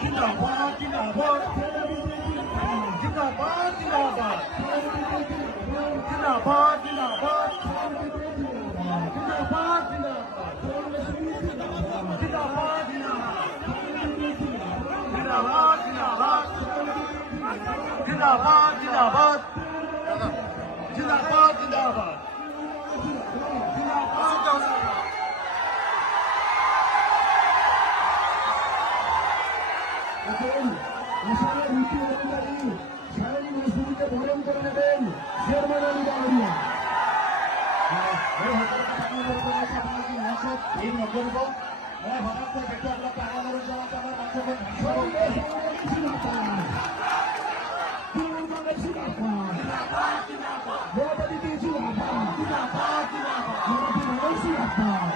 जिंदाबाद जिंदाबाद जिंदाबाद जिंदाबाद जिंदाबाद जिंदाबाद जिंदाबाद जिंदाबाद जिंदाबाद जिंदाबाद जिंदाबाद जिंदाबाद আসামের নীতি অনুযায়ী সারাদিন মজদুরিকে বরণ করে নেবেন চেয়ারম্যান আলী বাংলা Siapa?